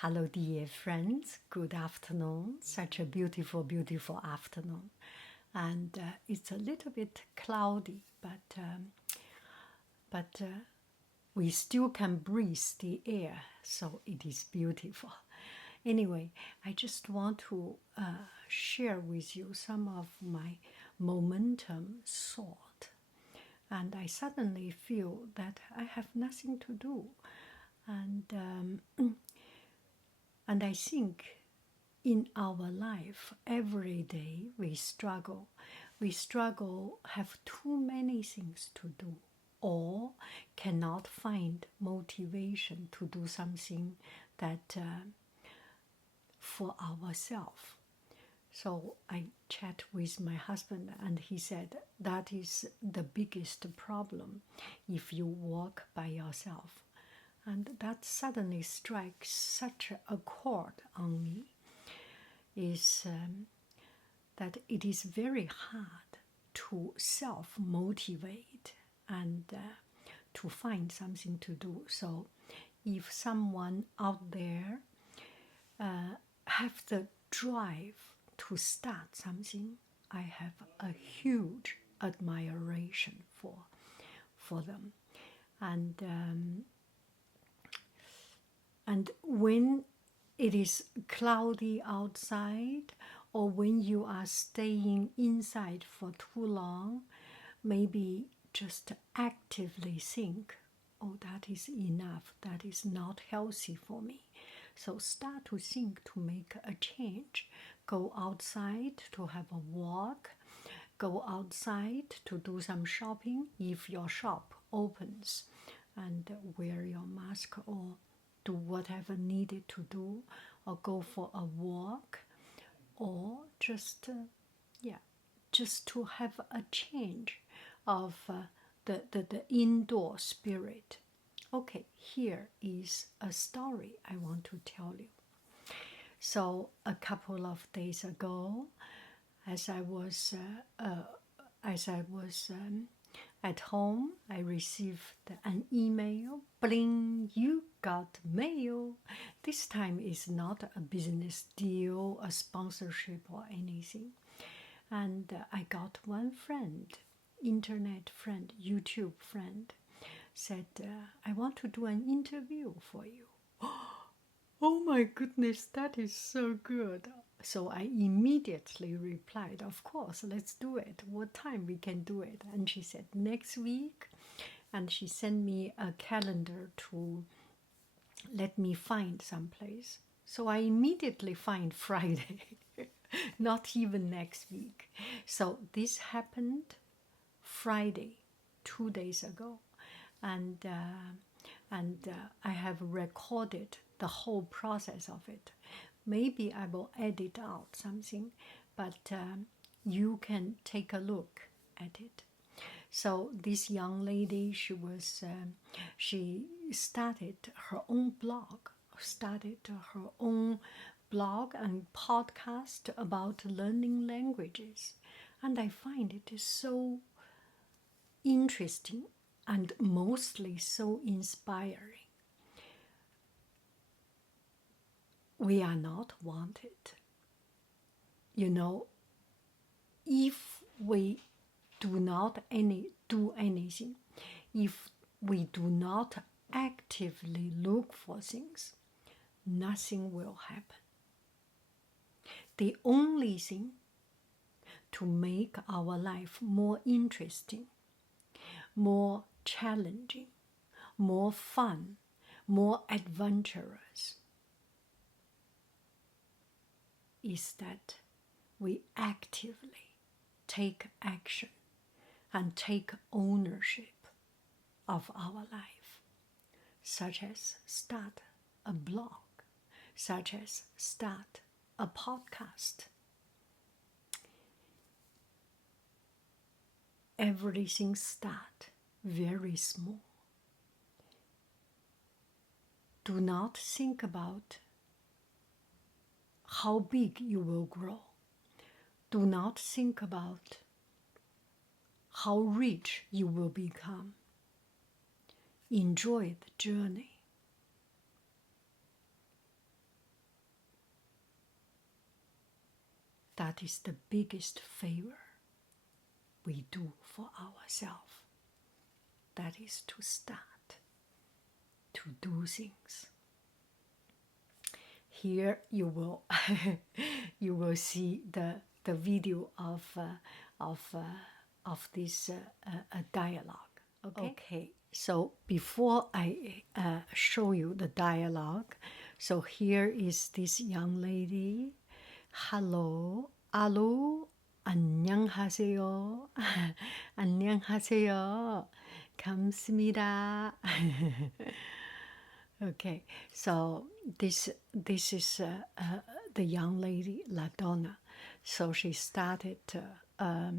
Hello, dear friends. Good afternoon. Such a beautiful, beautiful afternoon. And it's a little bit cloudy, but we still can breathe the air, so it is beautiful. Anyway, I just want to share with you some of my momentum thought. And I suddenly feel that I have nothing to do. And I think in our life, every day we struggle. We struggle, have too many things to do, or cannot find motivation to do something that for ourselves. So I chat with my husband, and he said that is the biggest problem if you walk by yourself. And that suddenly strikes such a chord on me, is that it is very hard to self-motivate and to find something to do. So if someone out there have the drive to start something, I have a huge admiration for them. And when it is cloudy outside, or when you are staying inside for too long, maybe just actively think, oh, that is enough, that is not healthy for me. So start to think to make a change. Go outside to have a walk, go outside to do some shopping if your shop opens, and wear your mask or do whatever needed to do, or go for a walk, or just just to have a change of the indoor spirit. Okay, here is a story I want to tell you. So a couple of days ago, as I was at home, I received an email. Bling, you got mail. This time is not a business deal, a sponsorship, or anything. And I got one friend, internet friend, YouTube friend, said, I want to do an interview for you. Oh my goodness, that is so good. So I immediately replied, of course, let's do it. What time we can do it? And she said, next week. And she sent me a calendar to let me find some place. So I immediately find Friday, not even next week. So this happened Friday, 2 days ago. And I have recorded the whole process of it. Maybe I will edit out something, but you can take a look at it. So this young lady, she started her own blog, and podcast about learning languages, and I find it is so interesting and mostly so inspiring. We are not wanted. You know, if we do not do anything, if we do not actively look for things, nothing will happen. The only thing to make our life more interesting, more challenging, more fun, more adventurous is that we actively take action and take ownership of our life, such as start a blog, such as start a podcast. Everything starts very small. Do not think about how big you will grow. Do not think about how rich you will become. Enjoy the journey. that is the biggest favor we do for ourselves. That is to start to do things. Here you will you will see the video of this dialogue. Okay. So before I show you the dialogue, so here is this young lady. Hello, allo, 안녕하세요, 안녕하세요, 감사합니다. Okay, so this is the young lady Ladonna. So she started a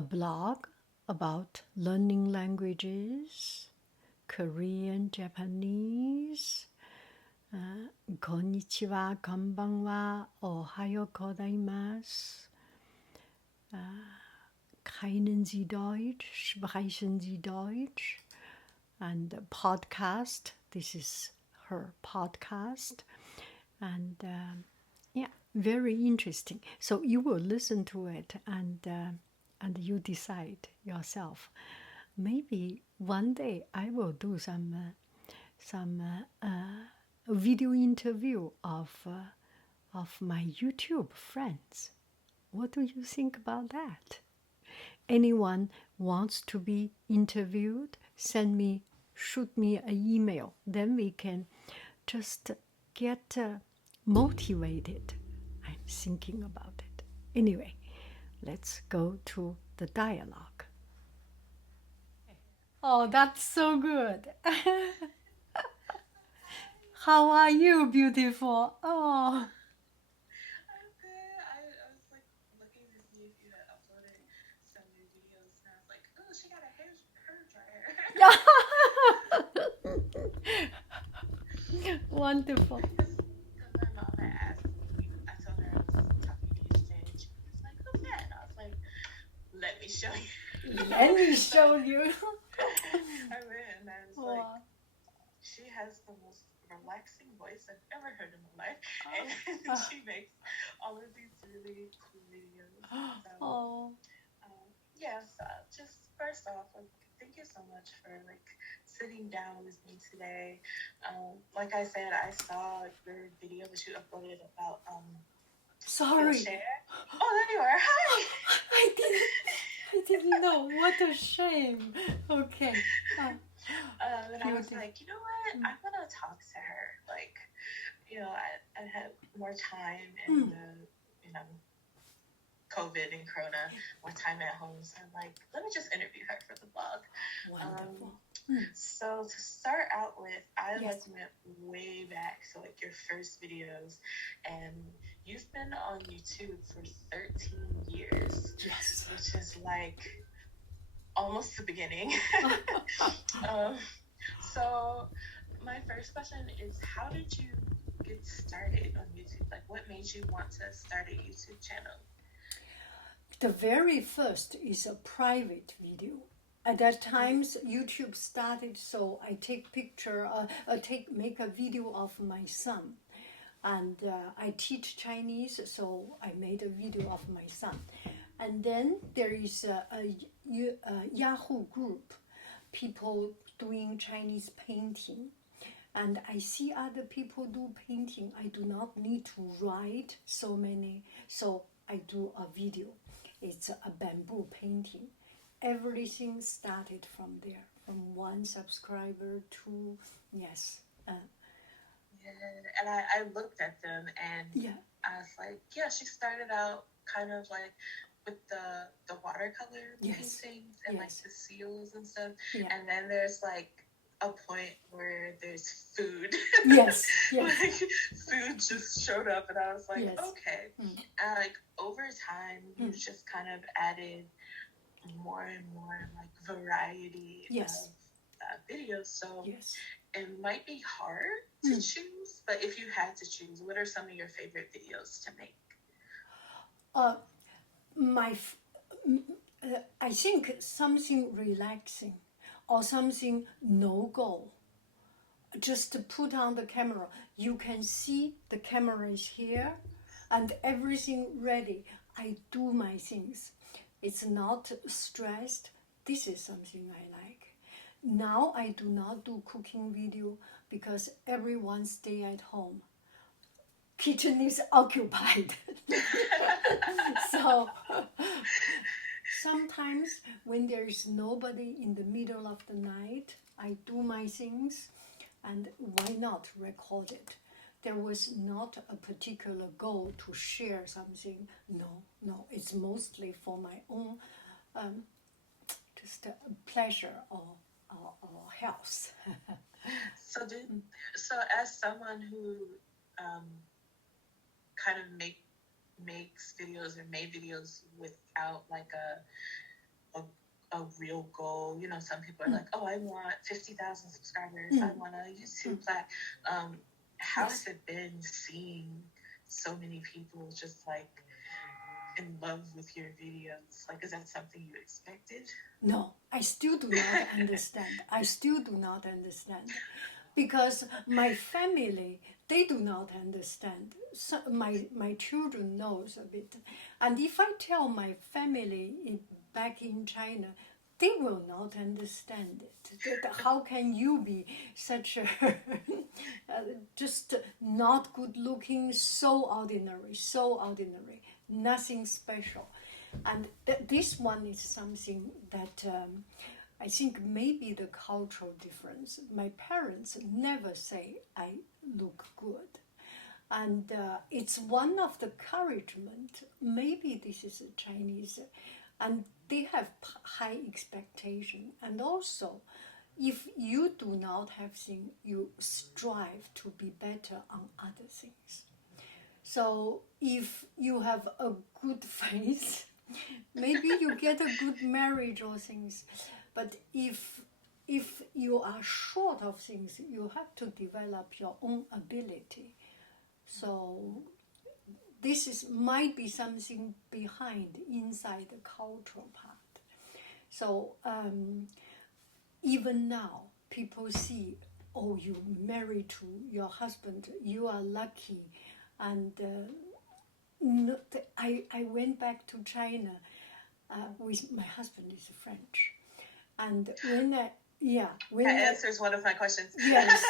blog about learning languages, Korean, Japanese, konnichiwa, konbanwa, ohayo gozaimasu, kennen Sie Deutsch, sprechen Sie Deutsch, and podcast. This is her podcast, and yeah, very interesting. So you will listen to it, and you decide yourself. Maybe one day I will do some video interview of my YouTube friends. What do you think about that? Anyone wants to be interviewed? Shoot me an email. Then we can just get motivated. I'm thinking about it. Anyway, let's go to the dialogue. Oh, that's so good. How are you, beautiful? Oh. I'm good. I was like looking to see if you had uploaded some new videos, and I was like, oh, she got a hair dryer. Wonderful. Because my mom had asked me, I told her I was talking to you today, and she was like, who's that? And I was like, let me show you. Let me show you. I went and I was like, she has the most relaxing voice I've ever heard in my life, and she makes all of these really cool videos. So, yeah, so just first off, like, thank you so much for like sitting down with me today. Like I said, I saw your video that you uploaded about Sorry. Skillshare. Oh, there you are. Hi. I didn't know. What a shame. Okay. And I was like, you know what? I'm gonna talk to her. Like, you know, I had more time and you know, COVID and Corona, more time at home. So I'm like, let me just interview her for the blog. Wonderful. So to start out with, I like went way back, so like your first videos, and you've been on YouTube for 13 years. Yes. Which is like almost the beginning. So my first question is, how did you get started on YouTube? Like, what made you want to start a YouTube channel? The very first is a private video. At that time, YouTube started, so I take picture, make a video of my son, and I teach Chinese, so I made a video of my son. And then there is a Yahoo group, people doing Chinese painting, and I see other people do painting. I do not need to write so many, so I do a video. It's a bamboo painting. Everything started from there, from one subscriber to, yes. And I looked at them, and I was like, yeah, she started out kind of like with the watercolor paintings and like the seals and stuff. And then there's like a point where there's food. Yes. Like food just showed up, and I was like, okay. And like over time, you just kind of added more and more like variety of videos. So it might be hard to choose, but if you had to choose, what are some of your favorite videos to make? I think something relaxing or something no goal. Just to put on the camera. You can see the camera is here, and everything ready. I do my things. It's not stressed. This is something I like. Now I do not do cooking video because everyone stay at home. Kitchen is occupied. So sometimes when there is nobody in the middle of the night, I do my things, and why not record it? There was not a particular goal to share something. No, it's mostly for my own just pleasure or health. So as someone who kind of makes videos or made videos without like a real goal, you know, some people are like, oh, I want 50,000 subscribers, I want a YouTube plat. How has it been seeing so many people just like in love with your videos? Like, is that something you expected? No, I still do not understand. I still do not understand. Because my family, they do not understand. So my children knows a bit. And if I tell my family back in China, they will not understand it. How can you be such a just not good looking, so ordinary, nothing special. And this one is something that I think maybe the cultural difference. My parents never say I look good. And it's one of the encouragement. Maybe this is a Chinese, and they have high expectation. And also, if you do not have things, you strive to be better on other things. So if you have a good face, maybe you get a good marriage or things. But if you are short of things, you have to develop your own ability. So this might be something behind inside the cultural part. So even now, people see, oh, you married to your husband, you are lucky. And I went back to China with my husband is French. And that answers one of my questions. Yes.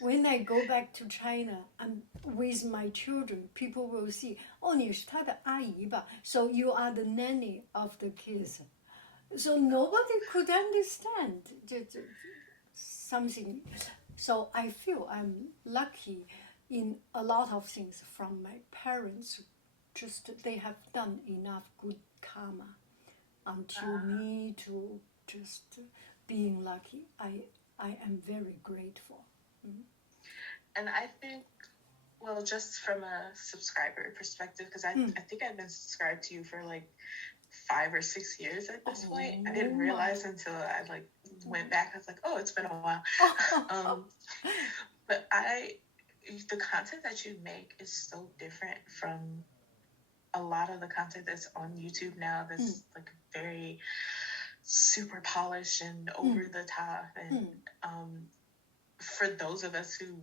When I go back to China and with my children, people will see, oh, 你是她的阿姨吧? So you are the nanny of the kids. So nobody could understand something. So I feel I'm lucky in a lot of things from my parents. Just they have done enough good karma until me to just being lucky. I am very grateful. And I think, well, just from a subscriber perspective, because I think I've been subscribed to you for like 5 or 6 years at this point. I didn't realize until I like went back. I was like, oh, it's been a while. But the content that you make is so different from a lot of the content that's on YouTube now. That's like very super polished and over the top. And for those of us who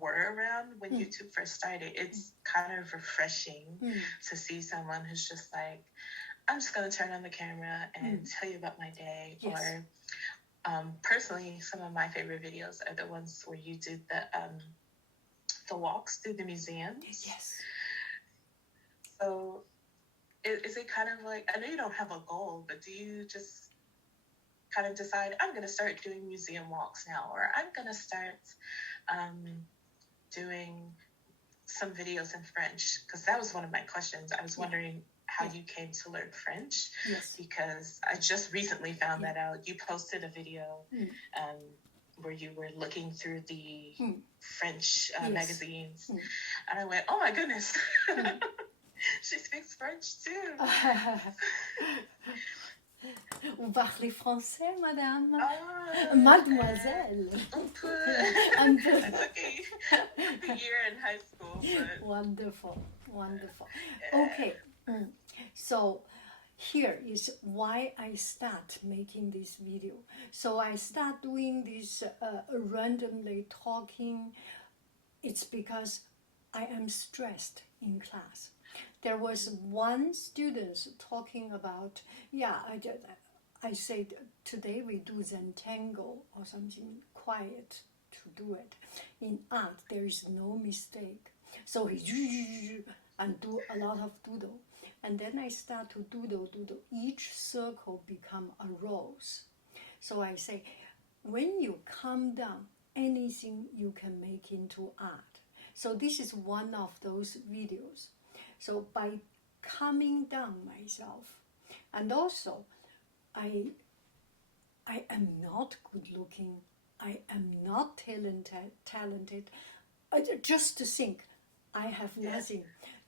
were around when YouTube first started, it's kind of refreshing to see someone who's just like, I'm just going to turn on the camera and tell you about my day. Yes. Or personally, some of my favorite videos are the ones where you did the walks through the museums. Yes. So is it kind of like, I know you don't have a goal, but do you just kind of decide, I'm going to start doing museum walks now, or I'm going to start doing some videos in French? Because that was one of my questions. I was wondering how you came to learn French. Yes. Because I just recently found that out. You posted a video where you were looking through the French magazines. And I went, oh my goodness. She speaks French too. Vous parlez français, madame? Mademoiselle. Un peu. I took a year in high school. But... Wonderful. Okay. So here is why I start making this video. So I start doing this randomly talking. It's because I am stressed in class. There was one student talking about, I said, today we do Zentangle or something quiet to do it. In art, there is no mistake. So he and do a lot of doodle. And then I start to doodle. Each circle become a rose. So I say, when you calm down, anything you can make into art. So this is one of those videos. So by calming down myself, and also I am not good looking, I am not talented. I just think I have nothing.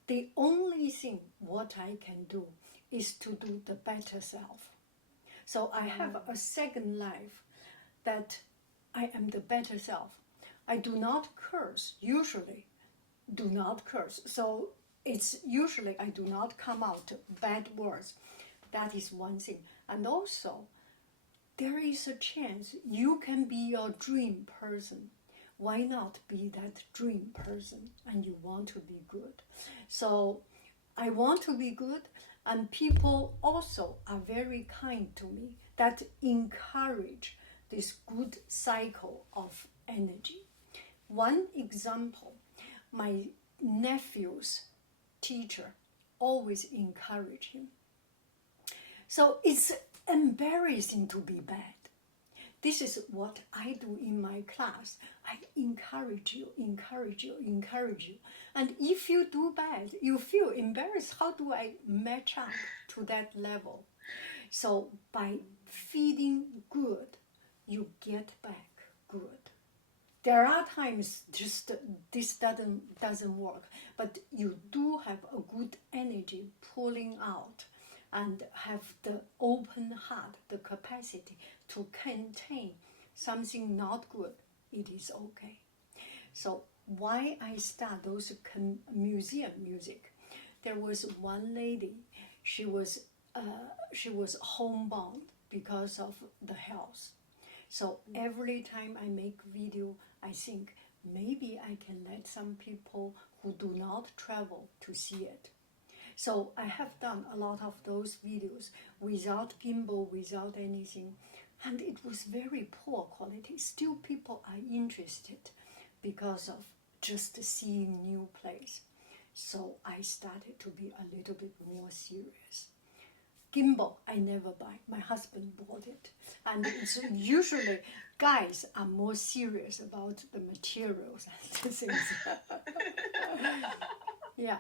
The only thing what I can do is to do the better self. So I have a second life that I am the better self. I do not curse, usually do not curse. So it's usually I do not come out bad words. That is one thing. And also, there is a chance you can be your dream person. Why not be that dream person and you want to be good? So I want to be good, and people also are very kind to me that encourage this good cycle of energy. One example, my nephew's teacher always encouraged him. So it's embarrassing to be bad. This is what I do in my class. I encourage you. And if you do bad, you feel embarrassed. How do I match up to that level? So by feeling good, you get back good. There are times just this doesn't work, but you do have a good energy pulling out and have the open heart, the capacity to contain something not good. It is okay. So why I start those museum music? There was one lady, she was homebound because of the health. So every time I make video, I think maybe I can let some people who do not travel to see it. So I have done a lot of those videos without gimbal, without anything, and it was very poor quality. Still people are interested because of just seeing new place. So I started to be a little bit more serious. Gimbal, I never buy. My husband bought it. And it's usually guys are more serious about the materials and things. Yeah.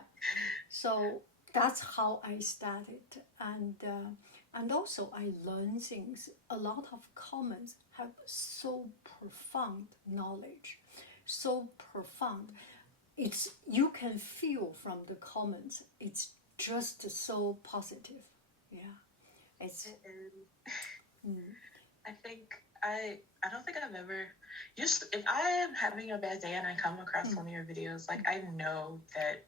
So that's how I started. And also I learned things. A lot of comments have so profound knowledge. So profound. You can feel from the comments. It's just so positive. Yeah, it's. I think I don't think I've ever just if I am having a bad day and I come across one of your videos, like I know that,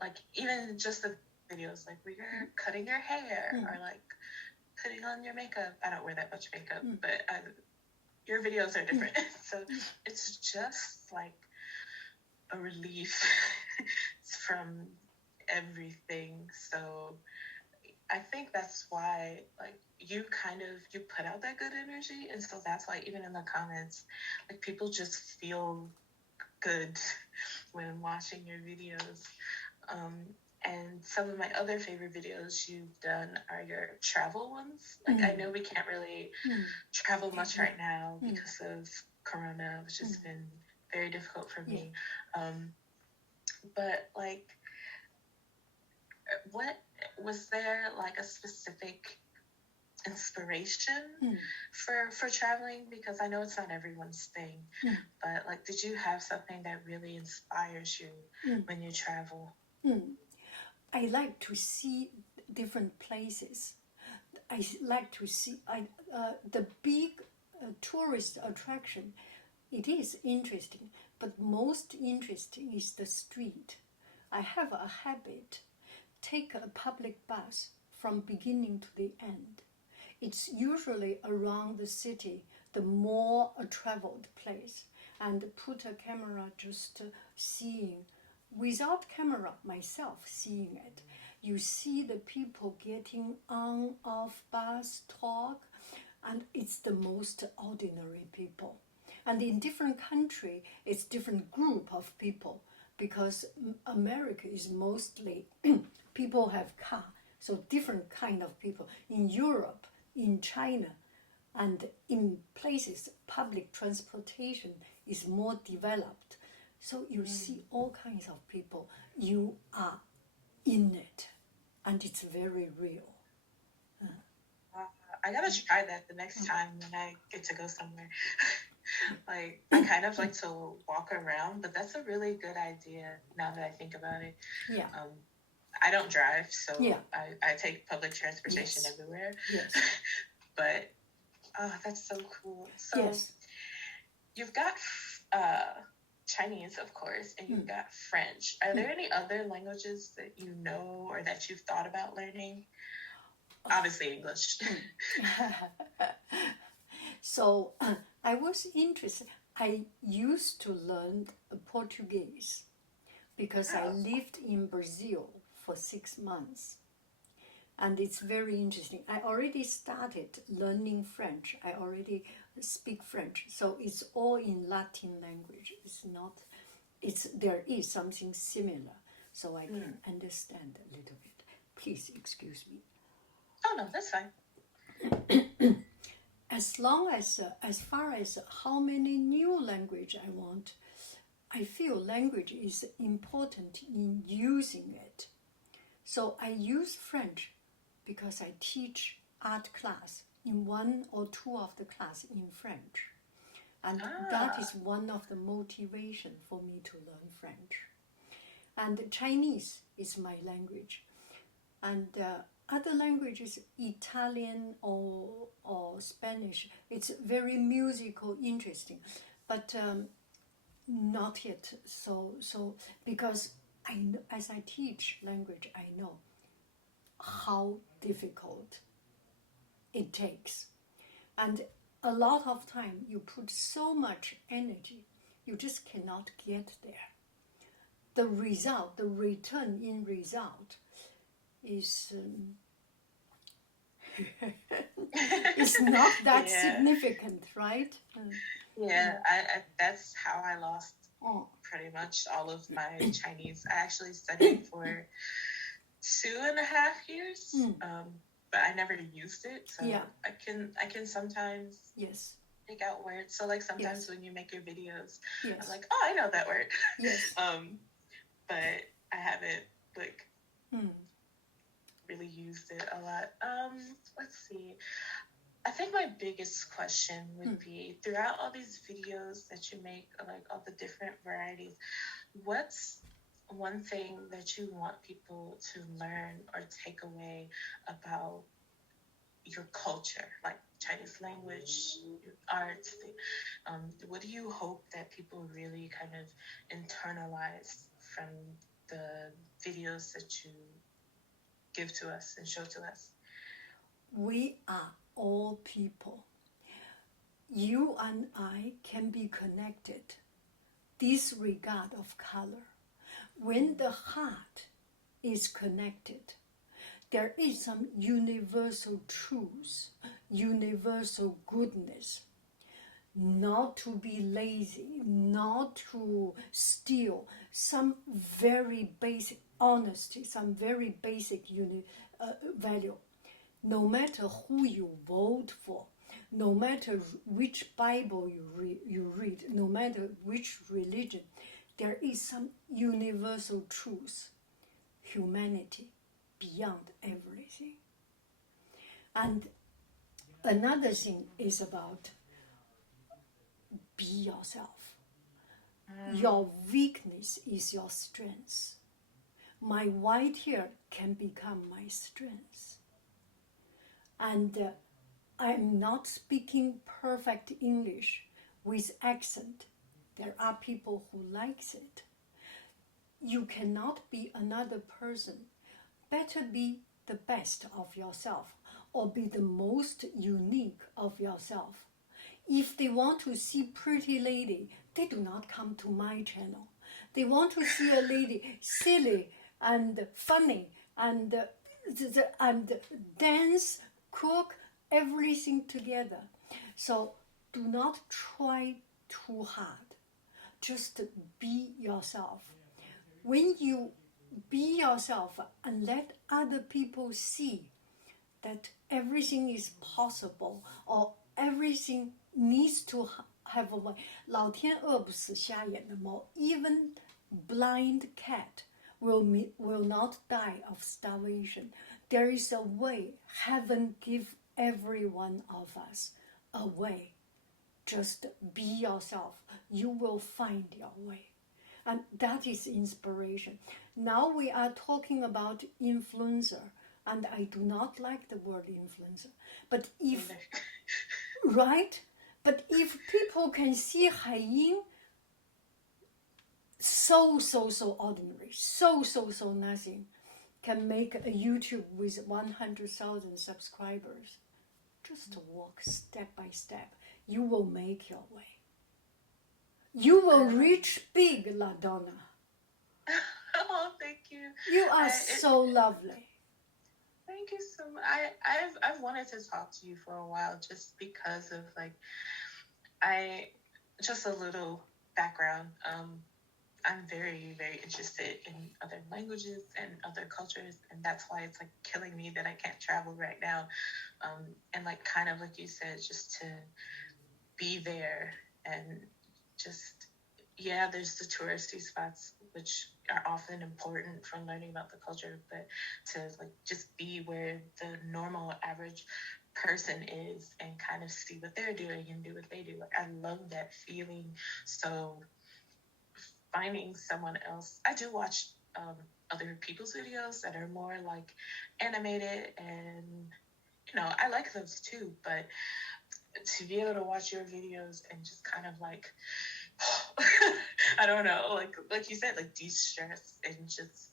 like even just the videos like where you're cutting your hair or like putting on your makeup. I don't wear that much makeup, but your videos are different, so it's just like a relief from everything. So I think that's why, like, you put out that good energy, and so that's why even in the comments, like, people just feel good when watching your videos. And some of my other favorite videos you've done are your travel ones. Like, I know we can't really travel much right now because of Corona, which has been very difficult for me. But, like, what was there, like, a specific inspiration for traveling? Because I know it's not everyone's thing, but, like, did you have something that really inspires you when you travel? I like to see different places. I like to see the big tourist attraction. It is interesting, but most interesting is the street. I have a habit. Take a public bus from beginning to the end. It's usually around the city, the more traveled place, and put a camera just seeing without camera, myself seeing it, you see the people getting on, off bus, talk, and it's the most ordinary people. And in different country, it's different group of people because America is mostly people have car, so different kind of people. In Europe, in China, and in places, public transportation is more developed. So you see all kinds of people. You are in it, and it's very real. I gotta try that the next time when I get to go somewhere. Like, I kind of like to walk around, but that's a really good idea now that I think about it. Yeah. I don't drive, so Yeah. I take public transportation Yes. everywhere. Yes. But, oh, that's so cool. So, Yes. you've got Chinese, of course, and you've got French. Are there any other languages that you know or that you've thought about learning? Obviously, English. So I was interested. I used to learn Portuguese because I lived in Brazil for 6 months. And it's very interesting. I already started learning French. I already speak French. So it's all in Latin language. It's not, there is something similar. So I can understand a little bit. Please excuse me. Oh, no, that's fine. As far as how many new language I want, I feel language is important in using it. So I use French because I teach art class in 1 or 2 of the class in French. And that is one of the motivation for me to learn French. And Chinese is my language. And other languages, Italian or Spanish, it's very musical, interesting, but not yet. So because as I teach language, I know how difficult it takes, and a lot of time you put so much energy, you just cannot get there. The result, the return in result, is it's not that significant, right? Yeah, I that's how I lost pretty much all of my Chinese. I actually studied for 2.5 years, but I never used it. So I can sometimes pick out words. So like sometimes when you make your videos, I'm like, oh, I know that word. But I haven't like really used it a lot. Let's see. I think my biggest question would be, throughout all these videos that you make, like all the different varieties, what's one thing that you want people to learn or take away about your culture, like Chinese language, your art? What do you hope that people really kind of internalize from the videos that you give to us and show to us? We are all people. You and I can be connected, disregard of color. When the heart is connected, there is some universal truth, universal goodness. Not to be lazy, not to steal, some very basic honesty, some very basic value. No matter who you vote for, no matter which Bible you read, no matter which religion, there is some universal truth, humanity beyond everything. And another thing is about be yourself. Your weakness is your strength. My white hair can become my strength. And I'm not speaking perfect English with accent. There are people who likes it. You cannot be another person. Better be the best of yourself or be the most unique of yourself. If they want to see pretty lady, they do not come to my channel. They want to see a lady silly and funny and dance, cook, everything together. So do not try too hard. Just be yourself. When you be yourself and let other people see that everything is possible or everything needs to have a way. 老天饿不死瞎眼的猫 even blind cat will not die of starvation. There is a way. Heaven give every one of us a way. Just be yourself. You will find your way. And that is inspiration. Now we are talking about influencer. And I do not like the word influencer. But if, right? But if people can see Haiying so ordinary, so nothing, can make a YouTube with 100,000 subscribers, just walk step by step. You will make your way. You will reach big, Ladonna. Oh, thank you. You are so lovely. Thank you so much. I've wanted to talk to you for a while just because of just a little background. I'm very, very interested in other languages and other cultures, and that's why it's like killing me that I can't travel right now. And like kind of like you said, just to be there and just, yeah, there's the touristy spots which are often important for learning about the culture, but to like just be where the normal average person is and kind of see what they're doing and do what they do. Like, I love that feeling. So finding someone else, I do watch other people's videos that are more like animated, and you know, I like those too, but to be able to watch your videos and just kind of like I don't know, like you said, like de-stress and just,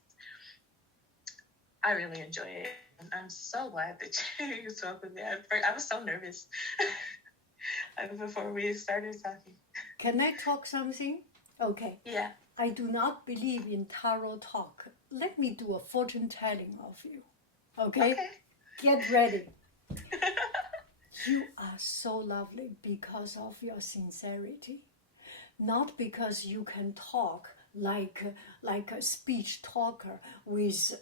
I really enjoy it. And I'm so glad that you spoke with me. I was so nervous before we started talking. Can I talk something? Okay. Yeah. I do not believe in tarot talk. Let me do a fortune telling of you. Okay? Get ready. You are so lovely because of your sincerity. Not because you can talk like a speech talker with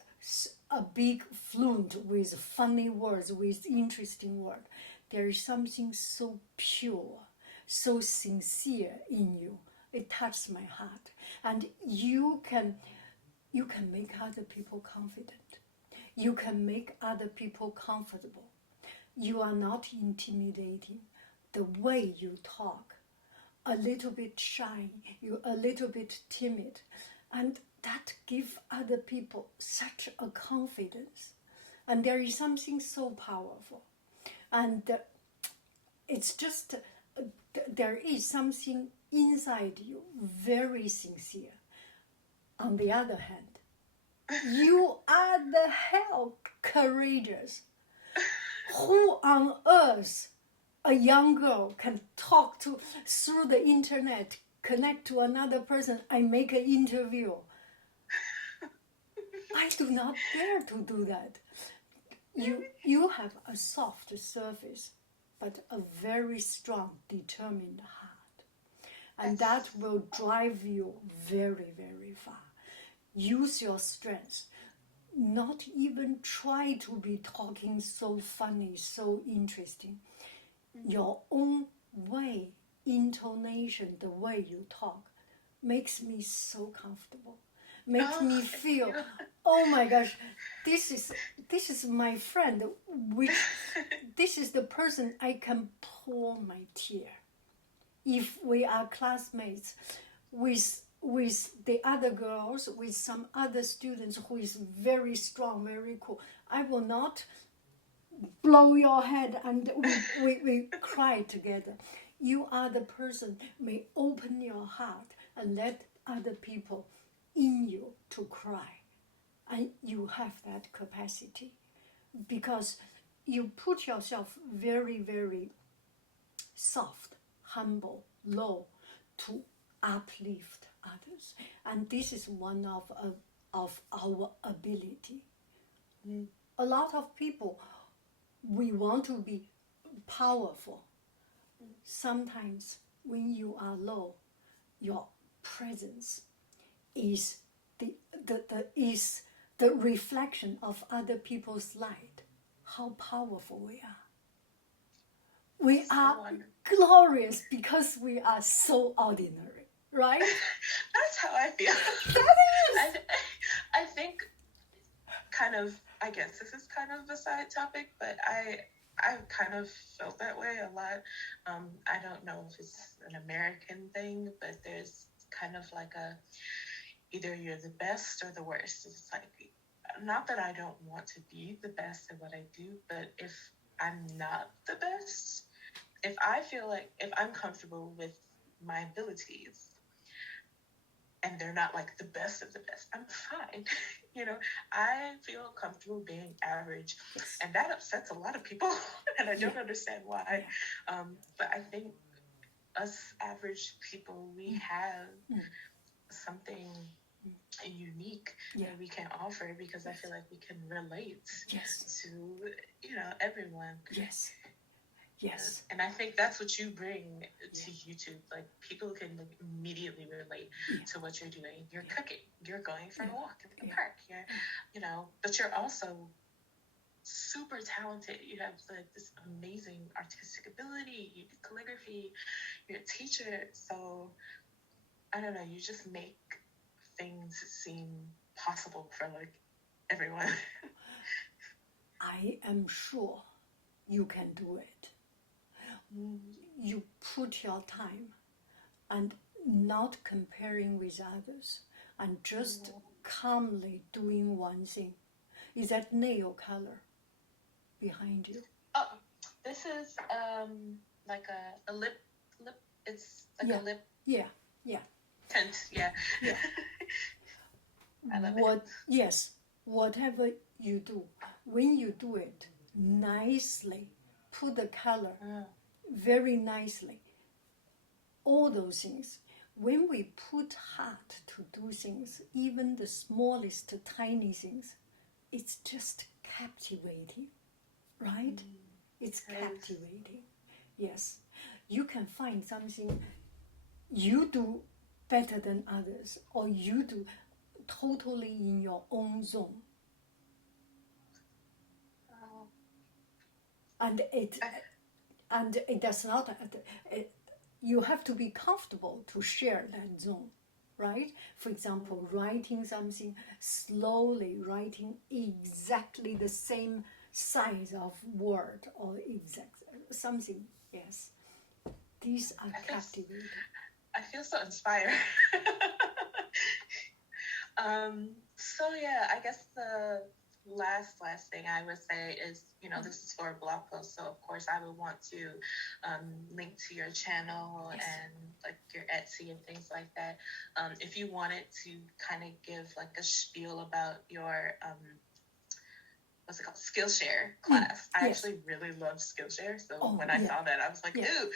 a big fluent, with funny words, with interesting words. There is something so pure, so sincere in you. It touches my heart. And you can make other people confident. You can make other people comfortable. You are not intimidating. The way you talk, a little bit shy, you're a little bit timid, and that gives other people such a confidence. And there is something so powerful. And it's just, there is something inside you very sincere. On the other hand, you are the hell courageous. Who on earth a young girl can talk to through the internet, connect to another person, and make an interview? I do not dare to do that. You have a soft surface, but a very strong, determined heart. And that will drive you very, very far. Use your strength. Not even try to be talking so funny, so interesting. Your own way, intonation, the way you talk, makes me so comfortable. Makes me feel, oh my gosh, this is my friend, this is the person I can pour my tear. If we are classmates with the other girls, with some other students who is very strong, very cool, I will not blow your head and we cry together. You are the person may open your heart and let other people in you to cry. And you have that capacity because you put yourself very, very soft humble, low, to uplift others. And this is one of our ability. A lot of people, we want to be powerful. Sometimes when you are low, your presence is the reflection of other people's light. How powerful we are. We are glorious because we are so ordinary, right? That's how I feel. That is. I think I guess this is kind of a side topic, but I kind of felt that way a lot. I don't know if it's an American thing, but there's kind of like either you're the best or the worst. It's like, not that I don't want to be the best at what I do, but if I'm not the best, if I'm comfortable with my abilities and they're not like the best of the best, I'm fine. I feel comfortable being average. Yes. And that upsets a lot of people, and I don't understand why. Yeah. But I think us average people, we have something unique that we can offer, because I feel like we can relate to everyone. Yes. And I think that's what you bring to YouTube. Like, people can immediately relate to what you're doing. You're cooking. You're going for a walk in the park. But you're also super talented. You have this amazing artistic ability. You do calligraphy. You're a teacher. So I don't know. You just make things seem possible for everyone. I am sure you can do it. You put your time and not comparing with others and just calmly doing one thing. Is that nail color behind you? Oh, this is like a lip. It's like a lip. Yeah. Tint. Yeah. I love it. Yes, whatever you do, when you do it nicely, put the color very nicely, all those things. When we put heart to do things, even the smallest tiny things, it's just captivating, right? It's captivating. Yes. You can find something you do better than others, or you do totally in your own zone. And it does not, you have to be comfortable to share that zone, right? For example, writing something slowly, writing exactly the same size of word or something, yes. These are captivating. I feel so inspired. So yeah, I guess the last thing I would say is, this is for a blog post, so of course I would want to link to your channel and like your Etsy and things like that. If you wanted to kind of give like a spiel about your what's it called, Skillshare class. I actually really love Skillshare, so when I saw that, I was like, ooh.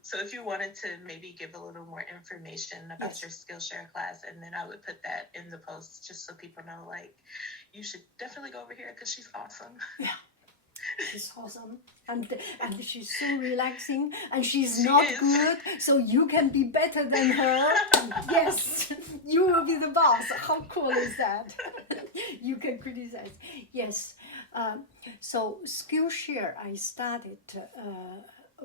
So if you wanted to maybe give a little more information about your Skillshare class, and then I would put that in the post just so people know, like, you should definitely go over here because she's awesome. Yeah. She's awesome, and she's so relaxing, and she's not good, so you can be better than her. Yes, you will be the boss. How cool is that? You can criticize. Yes. So Skillshare, I started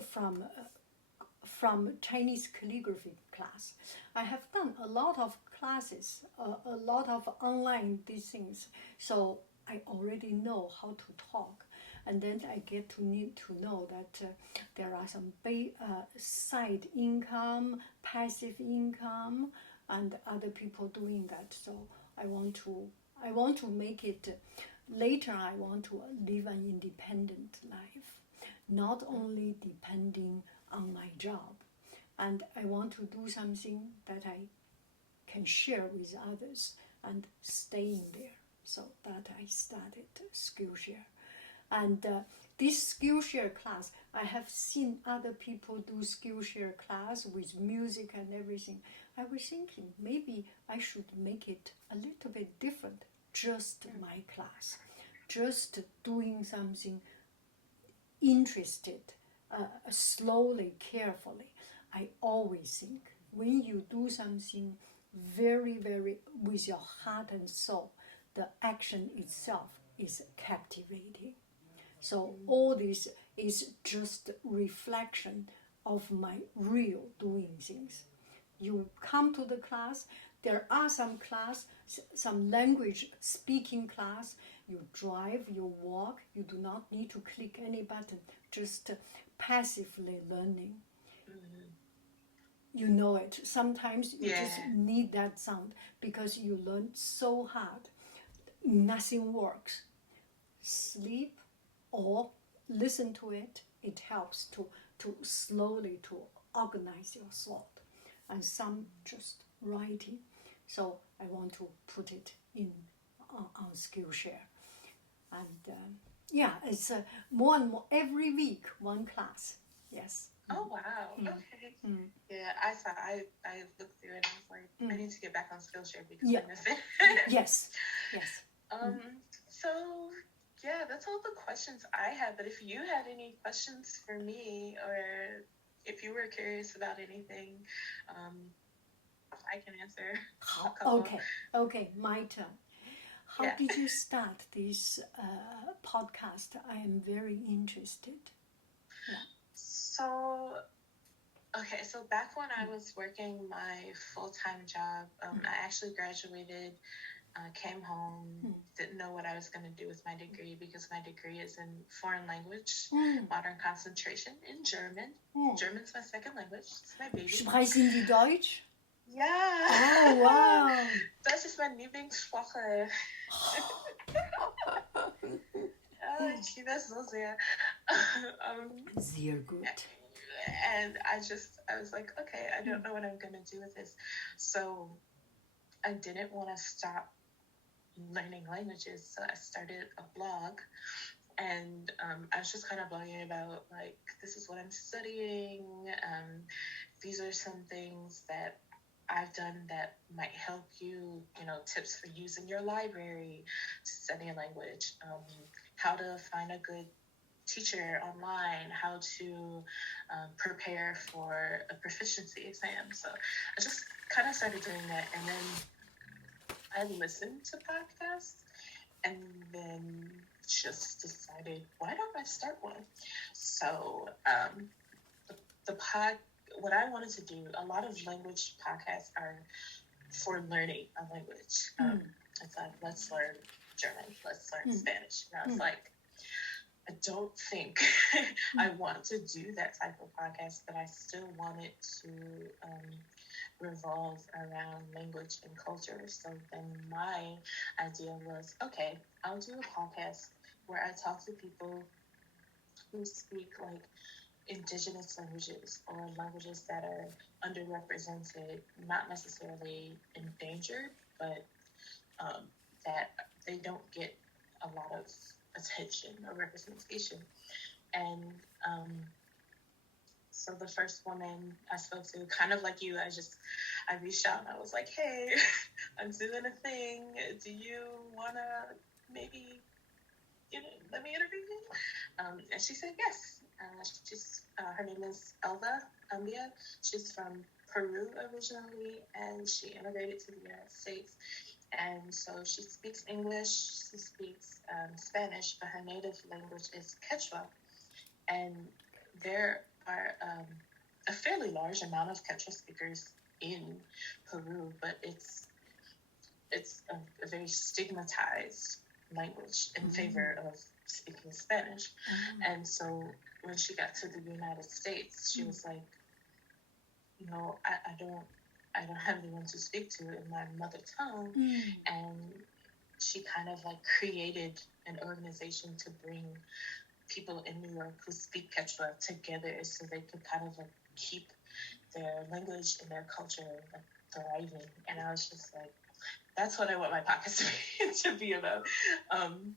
from Chinese calligraphy class. I have done a lot of classes, a lot of online these things. So I already know how to talk. And then I get to need to know that there are some side income, passive income, and other people doing that. So I want to make it. Later, I want to live an independent life, not only depending on my job, and I want to do something that I can share with others and staying there. So that I started Skillshare. And this Skillshare class, I have seen other people do Skillshare class with music and everything. I was thinking maybe I should make it a little bit different, just my class, just doing something interested, slowly, carefully. I always think when you do something very, very with your heart and soul, the action itself is captivating. So all this is just reflection of my real doing things. You come to the class, there are some class, some language speaking class, you drive, you walk, you do not need to click any button, just passively learning. You know it. Sometimes you just need that sound because you learn so hard. Nothing works. Sleep or listen to it, it helps to slowly to organize your thought. And some just writing. So I want to put it in on Skillshare. And it's more and more every week, one class. Yes. Oh wow! Okay. Yeah, I looked through it and I was like, I need to get back on Skillshare because I miss it. Yes. So yeah, that's all the questions I had. But if you had any questions for me, or if you were curious about anything, I can answer. Okay, my turn. How did you start this podcast? I am very interested. So back when I was working my full-time job, I actually graduated, came home, didn't know what I was going to do with my degree because my degree is in foreign language, modern concentration in German. German's my second language. It's my baby. Sprechen Sie Deutsch? Ja. Oh, wow. Deutsch ist meine Lieblingssprache. Ich liebe es so sehr. Sehr gut. And I was like, okay, I don't know what I'm going to do with this. So I didn't want to stop learning languages. So I started a blog, and I was just kind of blogging about, like, this is what I'm studying. These are some things that I've done that might help you, tips for using your library to study a language, how to find a good teacher online, how to prepare for a proficiency exam. So I just kind of started doing that, and then I listened to podcasts, and then just decided, why don't I start one? So what I wanted to do, a lot of language podcasts are for learning a language. It's like, let's learn German, let's learn Spanish. And I was like, I don't think I want to do that type of podcast, but I still want it to revolve around language and culture. So then my idea was, okay, I'll do a podcast where I talk to people who speak like indigenous languages or languages that are underrepresented, not necessarily endangered, but that they don't get a lot of attention or representation. And so the first woman I spoke to, kind of like you, I reached out and I was like, hey, I'm doing a thing. Do you want to maybe let me interview you? And she said yes. Her name is Elva Ambia. She's from Peru originally, and she immigrated to the United States. And so she speaks English, she speaks Spanish, but her native language is Quechua. And there are a fairly large amount of Quechua speakers in Peru, but it's a very stigmatized language in favor of speaking Spanish. And so when she got to the United States, she was like, I don't have anyone to speak to in my mother tongue. And she kind of like created an organization to bring people in New York who speak Quechua together so they could kind of like keep their language and their culture like thriving. And I was just like, that's what I want my podcast to be about.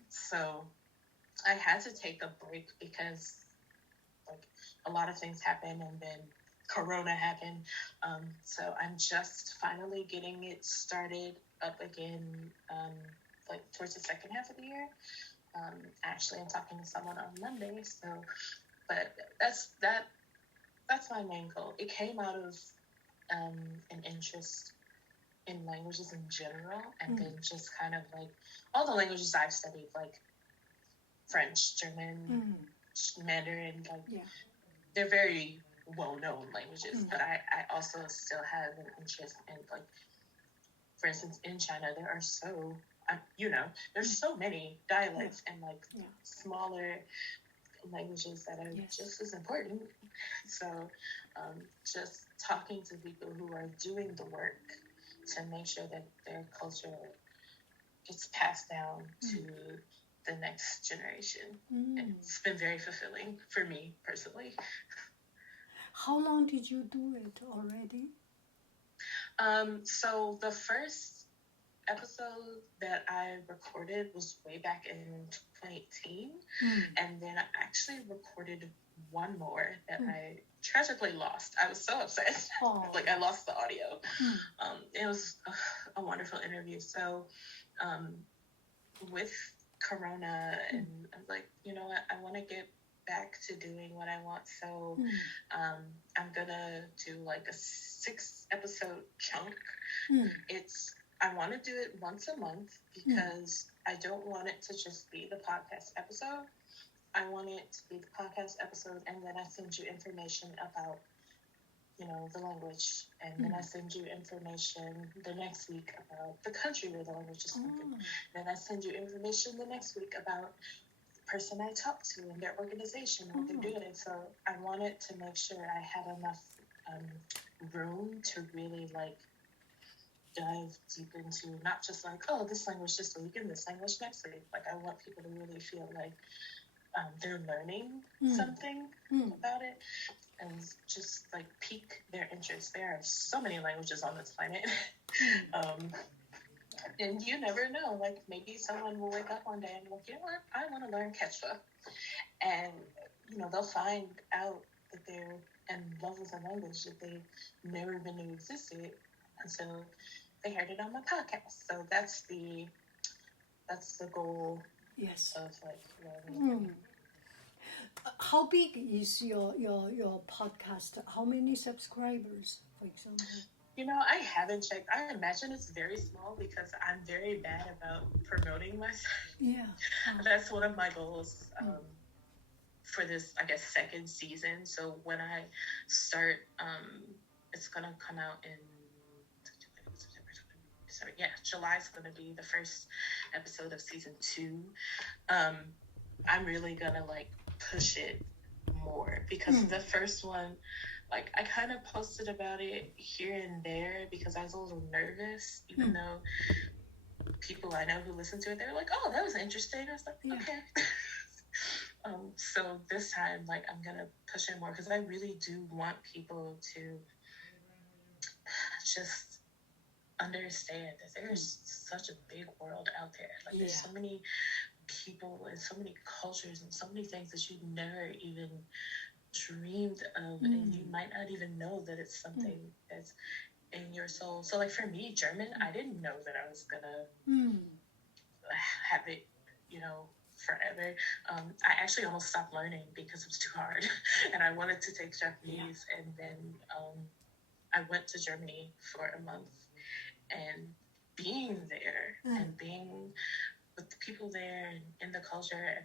So I had to take a break because like a lot of things happened, and then Corona happened. So I'm just finally getting it started up again, like towards the second half of the year. Actually, I'm talking to someone on Monday. So, but that's my main goal. It came out of an interest in languages in general, and then just kind of like all the languages I've studied, like French, German, Mandarin, like they're very well-known languages, but I also still have an interest in, like, for instance, in China, there are there's so many dialects and like smaller languages that are just as important. So just talking to people who are doing the work to make sure that their culture gets passed down to the next generation. And it's been very fulfilling for me personally. How long did you do it already? So the first episode that I recorded was way back in 2018, and then I actually recorded one more that I tragically lost. I was so upset. Like, I lost the audio. It was a wonderful interview. So with Corona, and I'm like, you know what, I want to get back to doing what I want. So I'm gonna do like a 6-episode chunk. I want to do it once a month because I don't want it to just be the podcast episode. I want it to be the podcast episode, and then I send you information about, the language, and then I send you information the next week about the country where the language is spoken. Then I send you information the next week about the person I talked to and their organization, what they're doing. So I wanted to make sure I had enough room to really, like, dive deep into not just like, oh, this language this week and this language next week. Like, I want people to really feel like they're learning something about it, and just like pique their interest. There are so many languages on this planet. And you never know, like, maybe someone will wake up one day and be like, you know what, I want to learn Quechua, and they'll find out that they're in love with a language that they never even knew existed, and so they heard it on my podcast. So that's the goal. Yes. Of like learning. How big is your podcast? How many subscribers, for example? I haven't checked. I imagine it's very small because I'm very bad about promoting myself. Yeah. That's one of my goals for this, I guess, second season. So when I start, it's going to come out in July is going to be the first episode of season 2. I'm really going to, like, push it more because the first one, like, I kind of posted about it here and there because I was a little nervous, even though people I know who listen to it, they were like, oh, that was interesting. I was like, okay. So this time, like, I'm going to push it more because I really do want people to just understand that there's such a big world out there. Like, there's so many people and so many cultures and so many things that you've never even dreamed of, and you might not even know that it's something that's in your soul. So, like, for me, German, I didn't know that I was gonna have it, forever. I actually almost stopped learning because it was too hard, and I wanted to take Japanese, and then I went to Germany for a month, and being there and being with the people there and in the culture, and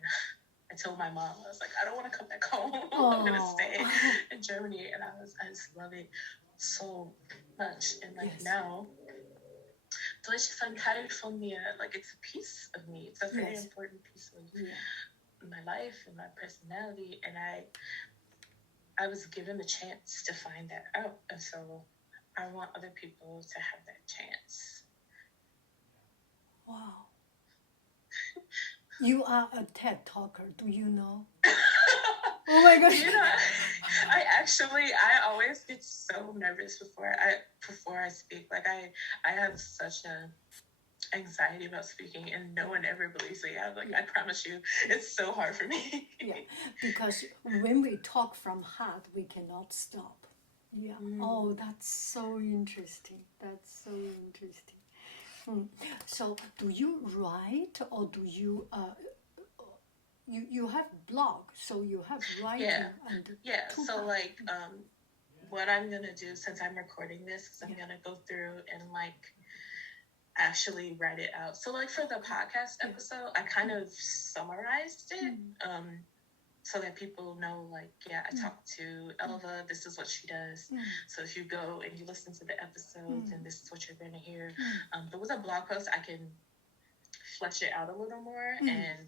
I told my mom, I was like, I don't want to come back home. I'm gonna stay in Germany, and I just love it so much. And like now, Deutsch ist ein Teil von mir. Like, it's a piece of me. It's a very important piece of my life and my personality, and I was given the chance to find that out, and so I want other people to have that chance. Wow. You are a TED talker, do you know? Oh my gosh. I always get so nervous before I speak. Like, I have such a anxiety about speaking, and no one ever believes me. I promise you, it's so hard for me. Yeah, because when we talk from heart, we cannot stop. Yeah. Oh, that's so interesting. That's so interesting. So, do you write or do you you have blog, so you have writing and So like what I'm gonna do since I'm recording this is I'm gonna go through and like actually write it out. So like for the podcast episode, I kind of summarized it so that people know like, I talked to Elva, this is what she does. So if you go and you listen to the episode, then this is what you're gonna hear. But with a blog post, I can flesh it out a little more, and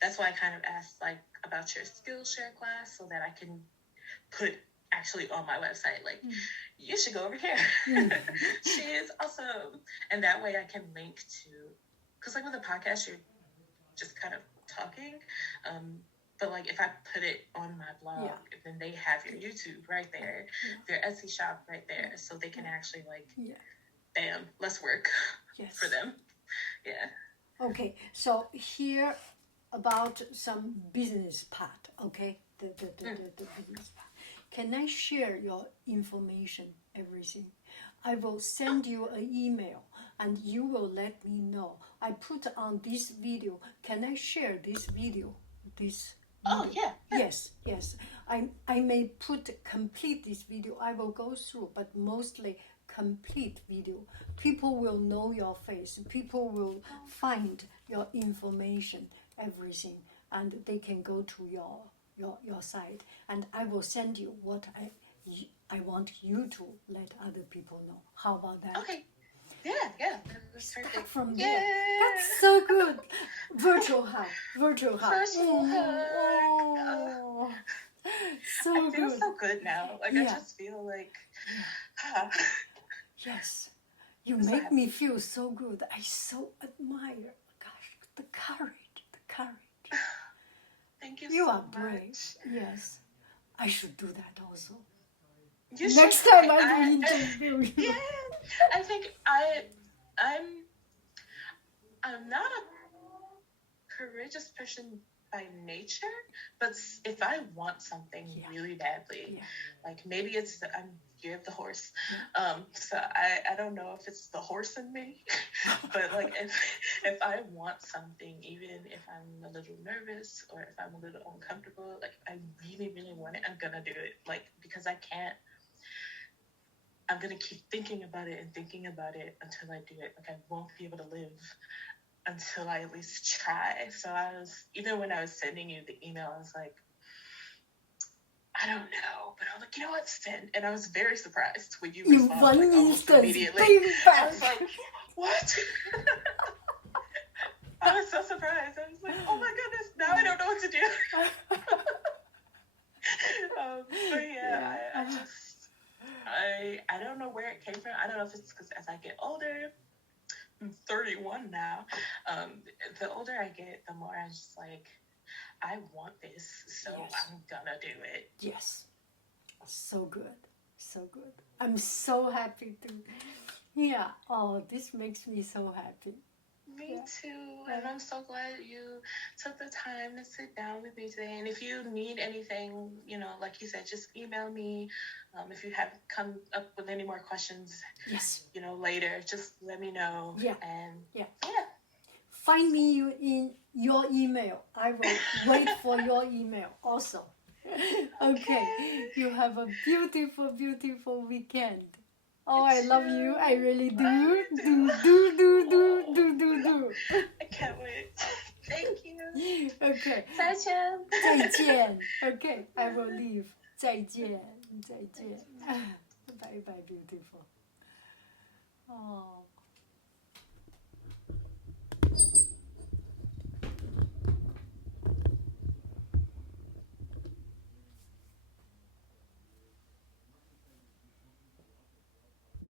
that's why I kind of asked like about your Skillshare class so that I can put actually on my website like you should go over here. She is awesome, and that way I can link to, because like with a podcast you're just kind of talking, but like if I put it on my blog, then they have your YouTube right there, their Etsy shop right there, so they can actually like bam, less work for them. Okay, so here about some business part, okay? The business part. Can I share your information, everything? I will send you an email and you will let me know. I put on this video. Can I share this video? Oh, yeah. Yes. I may complete this video. I will go through, but mostly complete video. People will know your face. People will find your information, everything, and they can go to your site. And I will send you what I want you to let other people know. How about that? Okay. Yeah. Start from there. That's so good. Virtual hug. Oh, so I feel good. so good now. Like I just feel like. Yes, you make me feel so good. I so admire. Gosh, the courage. Thank you. You so are much. brave. Yes, I should do that also. You Next should. time I will interview you. Yeah, I think I'm not a courageous person by nature, but if I want something really badly, like maybe it's you have the horse, so I don't know if it's the horse in me, but like if I want something, even if I'm a little nervous or if I'm a little uncomfortable, like I really want it, I'm gonna do it, like because I'm gonna keep thinking about it until I do it. Like I won't be able to live until I at least try. So even when I was sending you the email, I was like, I don't know, but I was like, you know what, send. And I was very surprised when you responded like almost immediately. I was like, what? I was so surprised. I was like, oh my goodness, now I don't know what to do. But I don't know where it came from. I don't know if it's because as I get older, I'm 31 now. The older I get, the more I'm just like, I want this, so I'm gonna do it. Yes. So good. I'm so happy to. Yeah. Oh, this makes me so happy. Me too. And I'm so glad you took the time to sit down with me today. And if you need anything, like you said, just email me. If you have come up with any more questions, later, just let me know. Yeah. And find me in your email. I will wait for your email also. Okay. You have a beautiful weekend. Oh, I love you. I really do. Do. I can't wait. Thank you. Okay. 再见. 再见. Okay, I will leave. 再见. Bye, beautiful. Oh.